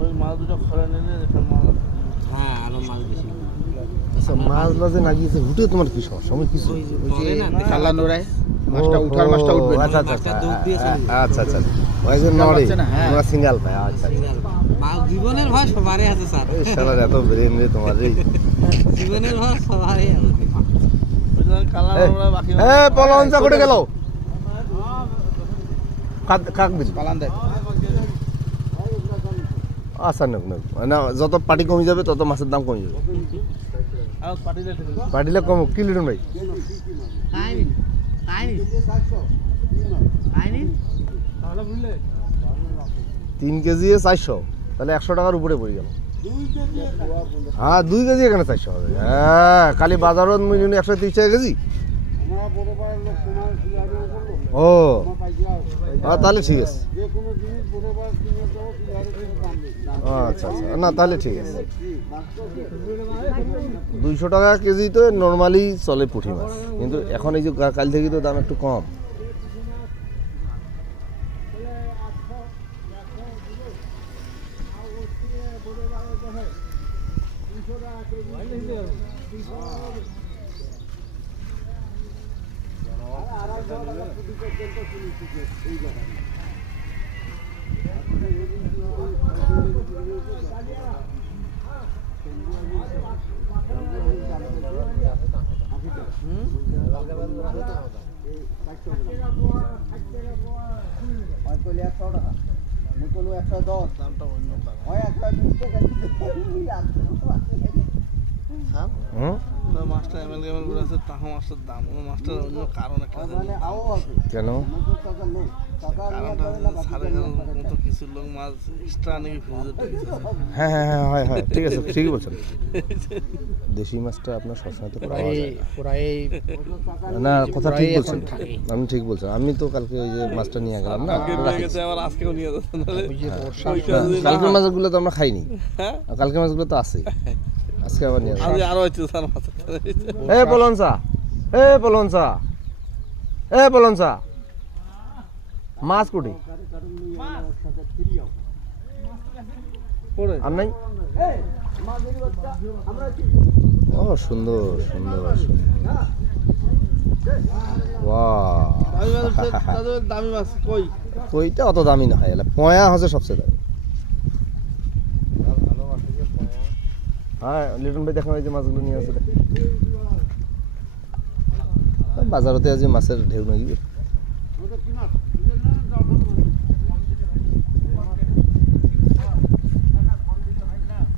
ওই মাছ দুটো খরে নিলে একটা মাছ হ্যাঁ আরো মাছ বেশি আচ্ছা মাছ লাজে না গিয়েছে হুটে তোমার কি সমস্যা আমি কিছু কালা নোড়ায় মাছটা উঠার মাছটা উঠবে না। আচ্ছা আচ্ছা মাছটা ডুব দিয়েছে আচ্ছা আচ্ছা ওই যে নড়ে পাচ্ছে না, হ্যাঁ। তোমরা সিঙ্গেল পায় আচ্ছা মাছ জীবনের ভয় সবারই আছে স্যার এই শালার এত ব্রেন রে তোমার রে জীবনের ভয় সবারই আছে কালা নোংরা বাকি এ পলনচা কোটে গেল কাক দিল পালান দেয় আচ্ছা না যত পাটি কমে যাবে তত মাছের দাম কমে যাবে আর পাটিলে থেকে পাটিলে কম কি লিটন ভাই তাইনি তাইনি তাইনি তাহলে বুঝলে 3 কেজি 400 তাহলে 100 টাকার উপরে পড়ে গেল হ্যাঁ 2 কেজি এখানে 400 হবে হ্যাঁ খালি বাজারত মিলিয়ন 130 টাকা কেজি ও তাহলে ঠিক আছে আচ্ছা আচ্ছা না তাহলে ঠিক আছে 200 টাকা কেজি তো নর্মালি চলে পুঁটি মাছ কিন্তু এখন এই যে কাল থেকে তো দাম একটু কম দামটা অন্য হুম মাছটা এমএল গেমএল করে আছে তাহা মাছটার দাম ওই মাছটার অন্য কারণ একটা কেন কারণটা সাড়ে কারণ মতো কিছু লোক মাছ এক্সট্রা নাকি ফ্রিজে রেখেছে হ্যাঁ হ্যাঁ হ্যাঁ হয় হয় ঠিক আছে ঠিকই বলছেন দেশি মাছটা আপনার সবসময় তো পাওয়া যায় না কথা ঠিক বলছেন আপনি ঠিক বলছেন আমি তো কালকে ওই যে মাছটা নিয়ে গেলাম না কালকে নিয়ে গেছে আবার আজকেও নিয়ে যাচ্ছে নাহলে কালকের মাছগুলো তো আমরা খাইনি হ্যাঁ কালকের মাছগুলো তো আছেই আজকে আবার নিয়ে আজ আরো হচ্ছে স্যার মাছ এ পলনসা এ পলনসা এ পলনসা মাছ কুটি আর নাই ও সুন্দর সুন্দর দামি মাছ কই কইটা অত দামি না হয় পয়া হচ্ছে সবচেয়ে দামি হ্যাঁ লিটন ভাই দেখেন ওই যে মাছগুলো নিয়ে আসে বাজারতে আজ মাছের ঢেউ নাকি